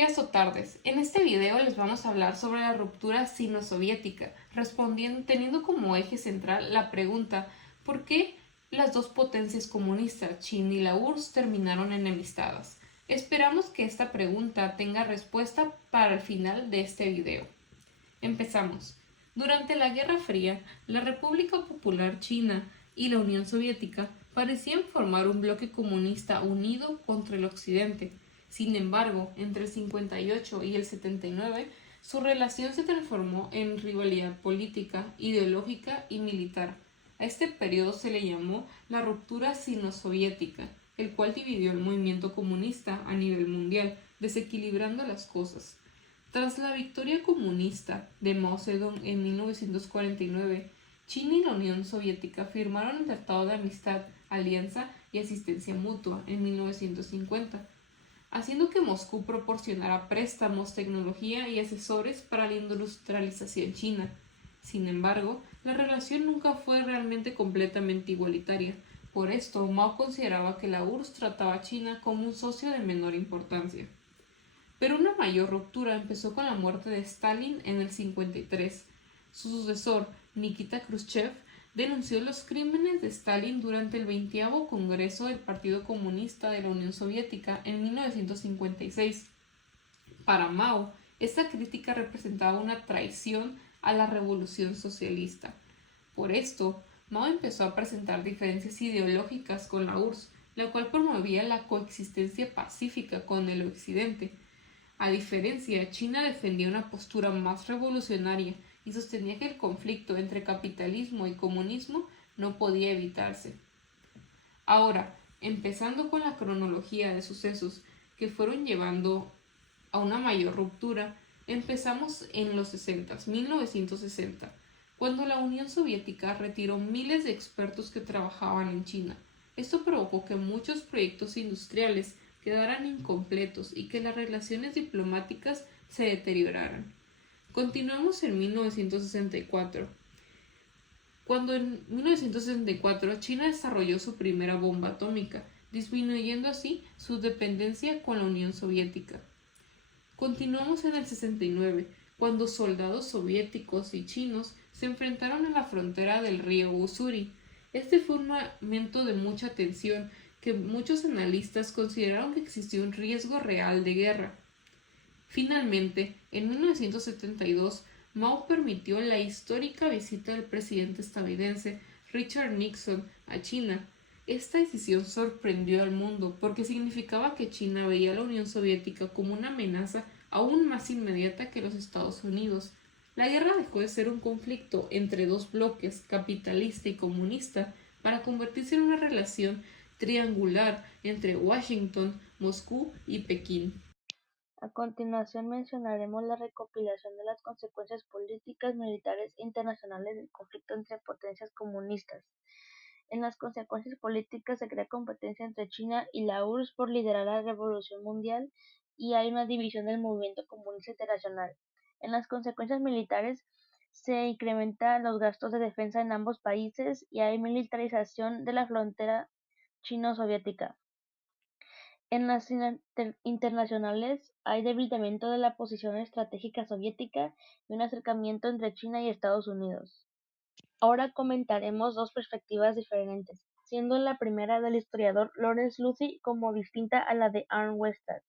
días o tardes. En este video les vamos a hablar sobre la ruptura sino-soviética, teniendo como eje central la pregunta ¿por qué las dos potencias comunistas, China y la URSS, terminaron enemistadas? Esperamos que esta pregunta tenga respuesta para el final de este video. Empezamos. Durante la Guerra Fría, la República Popular China y la Unión Soviética parecían formar un bloque comunista unido contra el Occidente. Sin embargo, entre el 58 y el 79, su relación se transformó en rivalidad política, ideológica y militar. A este periodo se le llamó la ruptura sino-soviética, el cual dividió el movimiento comunista a nivel mundial, desequilibrando las cosas. Tras la victoria comunista de Mao Zedong en 1949, China y la Unión Soviética firmaron el Tratado de Amistad, Alianza y Asistencia Mutua en 1950, haciendo que Moscú proporcionara préstamos, tecnología y asesores para la industrialización china. Sin embargo, la relación nunca fue realmente completamente igualitaria. Por esto, Mao consideraba que la URSS trataba a China como un socio de menor importancia. Pero una mayor ruptura empezó con la muerte de Stalin en el 53. Su sucesor, Nikita Khrushchev, denunció los crímenes de Stalin durante el 20º Congreso del Partido Comunista de la Unión Soviética en 1956. Para Mao, esta crítica representaba una traición a la revolución socialista. Por esto, Mao empezó a presentar diferencias ideológicas con la URSS, la cual promovía la coexistencia pacífica con el Occidente. A diferencia, China defendía una postura más revolucionaria y sostenía que el conflicto entre capitalismo y comunismo no podía evitarse. Ahora, empezando con la cronología de sucesos que fueron llevando a una mayor ruptura, empezamos en los 60, 1960, cuando la Unión Soviética retiró miles de expertos que trabajaban en China. Esto provocó que muchos proyectos industriales quedaran incompletos y que las relaciones diplomáticas se deterioraran. Continuamos en 1964, cuando en 1964 China desarrolló su primera bomba atómica, disminuyendo así su dependencia con la Unión Soviética. Continuamos en el 69, cuando soldados soviéticos y chinos se enfrentaron en la frontera del río Ussuri. Este fue un momento de mucha tensión que muchos analistas consideraron que existía un riesgo real de guerra. Finalmente, en 1972, Mao permitió la histórica visita del presidente estadounidense Richard Nixon a China. Esta decisión sorprendió al mundo porque significaba que China veía a la Unión Soviética como una amenaza aún más inmediata que los Estados Unidos. La guerra dejó de ser un conflicto entre dos bloques, capitalista y comunista, para convertirse en una relación triangular entre Washington, Moscú y Pekín. A continuación mencionaremos la recopilación de las consecuencias políticas militares internacionales del conflicto entre potencias comunistas. En las consecuencias políticas se crea competencia entre China y la URSS por liderar la revolución mundial y hay una división del movimiento comunista internacional. En las consecuencias militares se incrementan los gastos de defensa en ambos países y hay militarización de la frontera chino-soviética. En las internacionales hay debilitamiento de la posición estratégica soviética y un acercamiento entre China y Estados Unidos. Ahora comentaremos dos perspectivas diferentes, siendo la primera del historiador Lawrence Lucy como distinta a la de Arne Westad.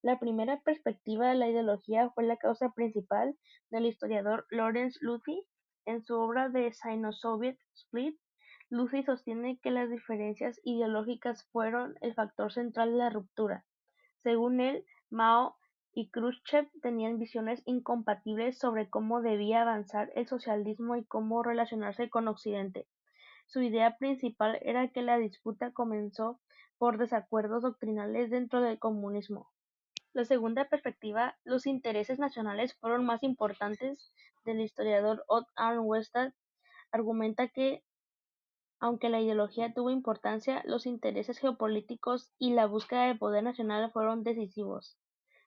La primera perspectiva de la ideología fue la causa principal del historiador Lawrence Lucy. En su obra The Sino-Soviet Split, Lucy sostiene que las diferencias ideológicas fueron el factor central de la ruptura. Según él, Mao y Khrushchev tenían visiones incompatibles sobre cómo debía avanzar el socialismo y cómo relacionarse con Occidente. Su idea principal era que la disputa comenzó por desacuerdos doctrinales dentro del comunismo. La segunda perspectiva, los intereses nacionales fueron más importantes, del historiador Odd Arne Westad, argumenta que, aunque la ideología tuvo importancia, los intereses geopolíticos y la búsqueda de poder nacional fueron decisivos.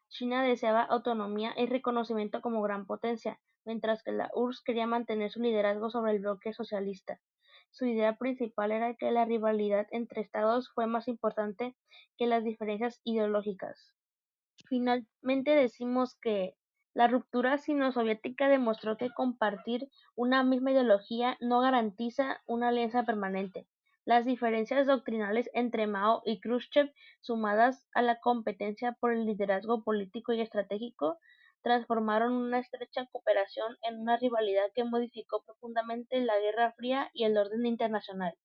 China deseaba autonomía y reconocimiento como gran potencia, mientras que la URSS quería mantener su liderazgo sobre el bloque socialista. Su idea principal era que la rivalidad entre estados fue más importante que las diferencias ideológicas. Finalmente decimos que la ruptura sino-soviética demostró que compartir una misma ideología no garantiza una alianza permanente. Las diferencias doctrinales entre Mao y Khrushchev, sumadas a la competencia por el liderazgo político y estratégico, transformaron una estrecha cooperación en una rivalidad que modificó profundamente la Guerra Fría y el orden internacional.